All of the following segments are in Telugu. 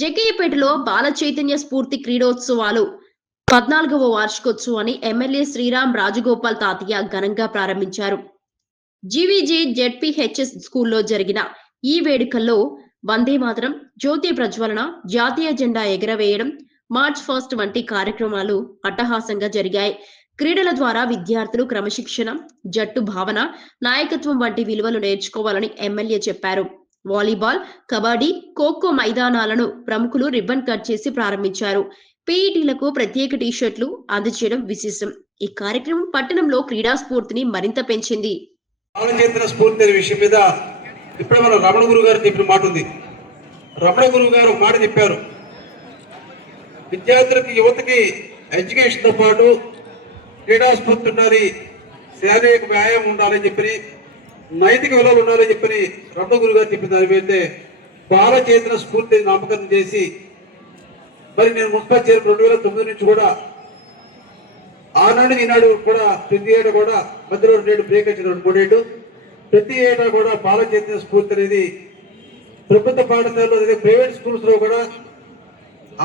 జగ్గయ్యపేటలో బాల చైతన్య స్ఫూర్తి క్రీడోత్సవాలు 14వ వార్షికోత్సవాన్ని ఎమ్మెల్యే శ్రీరామ్ రాజగోపాల్ తాతయ్య ఘనంగా ప్రారంభించారు. జీవీజీ జెడ్పీహెచ్ఎస్ స్కూల్లో జరిగిన ఈ వేడుకల్లో వందే మాతరం, జ్యోతి ప్రజ్వలన, జాతీయ జెండా ఎగరవేయడం, మార్చ్ ఫాస్ట్ వంటి కార్యక్రమాలు అట్టహాసంగా జరిగాయి. క్రీడల ద్వారా విద్యార్థులు క్రమశిక్షణ, జట్టు భావన, నాయకత్వం వంటి విలువలు నేర్చుకోవాలని ఎమ్మెల్యే చెప్పారు. వాలీబాల్, కబడ్డీ, ఖోఖో మైదానాలను ప్రముఖులు రిబ్బన్ కట్ చేసి ప్రారంభించారు. పీఈటీలకు ప్రత్యేక టీషర్ట్లు అందజేయడం విశేషం. ఈ కార్యక్రమం పట్టణంలో క్రీడా స్ఫూర్తిని మరింత పెంచింది. స్ఫూర్తి అనే విషయం మీద ఇప్పుడు మన రమణ గురువు గారు చెప్పిన మాట ఉంది. రమణ గురువు గారు మాట చెప్పారు, విద్యార్థులకి, యువతకి ఎడ్యుకేషన్ తో పాటు క్రీడా స్ఫూర్తి ఉండాలి, శారీరక వ్యాయామం ఉండాలని చెప్పి, నైతిక విలువలు ఉండాలని చెప్పి రమణ గురువు గారు చెప్పిన దాని మీద బాల చైతన్య స్ఫూర్తి నామకరణం చేసి, మరి నేను మున్సిపల్ చైర్ 2009 నుంచి కూడా ఆనాడు ఈనాడు కూడా ప్రతి ఏటా కూడా మధ్యలో 2 బ్రేక్ వచ్చిన 3 ప్రతి ఏటా కూడా బాల చైతన్య స్ఫూర్తి అనేది ప్రభుత్వ పాఠశాలలో, ప్రైవేట్ స్కూల్స్ లో కూడా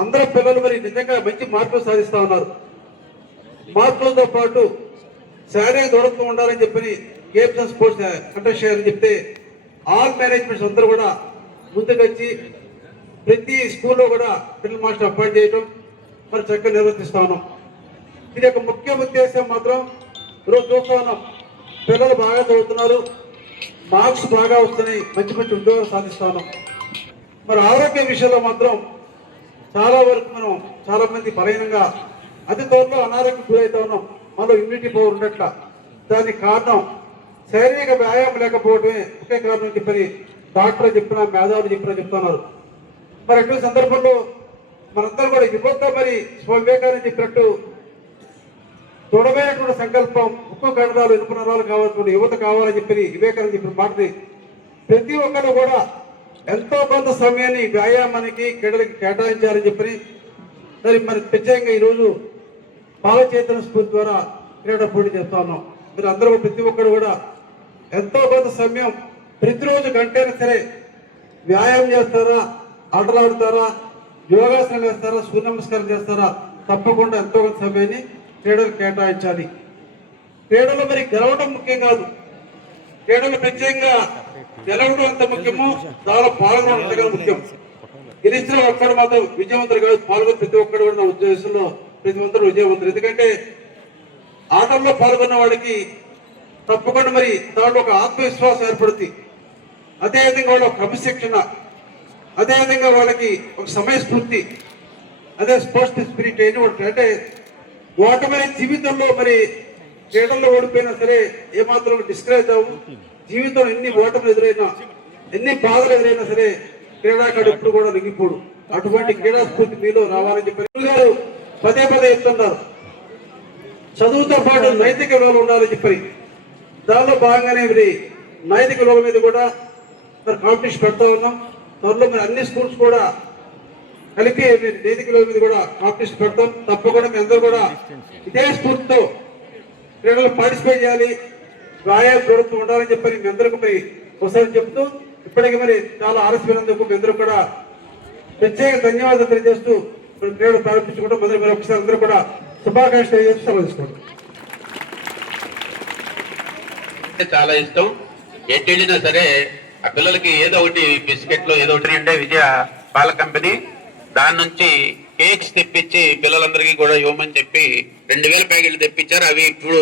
అందరూ పిల్లలు మరి నిజంగా మంచి మార్పులు సాధిస్తా ఉన్నారు. మార్పులతో పాటు శారీరక దృఢత్వం ఉండాలని చెప్పి గేమ్స్ అండ్ స్పోర్ట్స్ కండక్ట్ చేయాలని చెప్తే ఆల్ మేనేజ్మెంట్స్ అందరూ కూడా ముందుకొచ్చి ప్రతి స్కూల్లో కూడా డ్రిల్ మాస్టర్ అపాయింట్ చేయడం మరి చక్కగా నిర్వర్తిస్తా ఉన్నాం. ఇది ఒక ముఖ్య ఉద్దేశం మాత్రం ఈరోజు చూస్తా ఉన్నాం, పిల్లలు బాగా చదువుతున్నారు, మార్క్స్ బాగా వస్తున్నాయి, మంచి మంచి ఉద్యోగాలు సాధిస్తా ఉన్నాం. మరి ఆరోగ్య విషయంలో మాత్రం చాలా వరకు మనం చాలా మంది బలహీనంగా అతి త్వరలో అనారోగ్యం గురవుతా ఉన్నాం. మనలో ఇమ్యూనిటీ పవర్ ఉన్నట్ల దానికి కారణం శారీరక వ్యాయామం లేకపోవడమే ఒకే కారణం చెప్పని డాక్టర్ చెప్పినా, మేధావులు చెప్పినా చెప్తున్నారు. మరి అటువంటి సందర్భంలో మనందరూ కూడా యువత మరి స్వామి వివేకానంద చెప్పినట్టు దృఢమైనటువంటి సంకల్పం, ఉక్కు కండరాలు, ఇనుప నరాలు కావాల్సిన యువత కావాలని చెప్పి వివేకానంద చెప్పిన మాటని ప్రతి ఒక్కరు కూడా ఎంతో కొంత సమయాన్ని వ్యాయామానికి, క్రీడలకి కేటాయించాలని చెప్పి మరి ప్రత్యేకంగా ఈరోజు బాల చైతన్య స్ఫూర్తి ద్వారా క్రీడా పోటీ చేస్తా ఉన్నాం. మీరు అందరూ ప్రతి ఒక్కరు కూడా ఎంతో కొంత సమయం ప్రతిరోజు గంటైనా సరే వ్యాయామం చేస్తారా, ఆటలాడుతారా, యోగాసనం చేస్తారా, సూర్య నమస్కారం చేస్తారా, తప్పకుండా ఎంతో కొంత సమయాన్ని క్రీడలు కేటాయించాలి. క్రీడలు మరి గెలవడం ముఖ్యం కాదు, క్రీడలు ప్రత్యేకంగా గెలవడం అంత ముఖ్యము, దానిలో పాల్గొనడం అంతగా ముఖ్యం. గెలిచిన ఒక్కడు మాత్రం విజయవంతులు కాదు, పాల్గొని ప్రతి ఒక్కరు కూడా నా ఉద్దేశంలో ప్రతి ఒక్కరు విజయవంతులు. ఎందుకంటే ఆటల్లో పాల్గొన్న వాడికి తప్పకుండా మరి దాంట్లో ఒక ఆత్మవిశ్వాసం ఏర్పడుతుంది. అదేవిధంగా వాళ్ళ క్రమశిక్షణ, అదేవిధంగా వాళ్ళకి ఒక సమయస్ఫూర్తి, అదే స్పోర్ట్స్ స్పిరిట్ అంటే ఓటమి జీవితంలో మరి క్రీడల్లో ఓడిపోయినా సరే ఏమాత్రం డిస్కరేజ్ అవ్వు. జీవితంలో ఎన్ని ఓటములు ఎదురైనా, ఎన్ని బాధలు ఎదురైనా సరే క్రీడాకారుడు ఎప్పుడు కూడా లొంగిపోడు. అటువంటి క్రీడా స్ఫూర్తి మీలో రావాలని చెప్పి గారు పదే చెప్తున్నారు. చదువుతో పాటు నైతిక విలువలు ఉండాలని చెప్పి దానిలో భాగంగానే మరి నైతిక విలువల మీద కూడా మరి కాంపిటీషన్ పెడతా ఉన్నాం. త్వరలో మరి అన్ని స్కూల్స్ కూడా కలిపి నైతిక విలువల మీద కూడా కాంపిటీషన్ పెడతాం. తప్పకుండా మీ అందరూ కూడా ఇదే స్ఫూర్తితో క్రీడలు పార్టిసిపేట్ చేయాలి, వ్యాయామం దూరంతో ఉండాలని చెప్పి మీ అందరికీ మరి ఒకసారి చెప్తూ, ఇప్పటికీ మరి చాలా ఆలస్యమైనందుకు మీ అందరూ కూడా ప్రత్యేక ధన్యవాదాలు తెలియజేస్తూ క్రీడలు ప్రారంభించుకుంటాం. మరి ఒకసారి అందరూ కూడా శుభాకాంక్షలు తెలియజేస్తూ సెలవుసుకోండి. చాలా ఇష్టం. ఎటు వెళ్ళినా సరే ఆ పిల్లలకి ఏదో ఒకటి బిస్కెట్లు ఏదో ఒకటి అంటే విజయ పాల కంపెనీ దాని నుంచి కేక్స్ తెప్పించి పిల్లలందరికీ కూడా ఇవ్వమని చెప్పి 2000 ప్యాకెట్లు తెప్పించారు. అవి ఇప్పుడు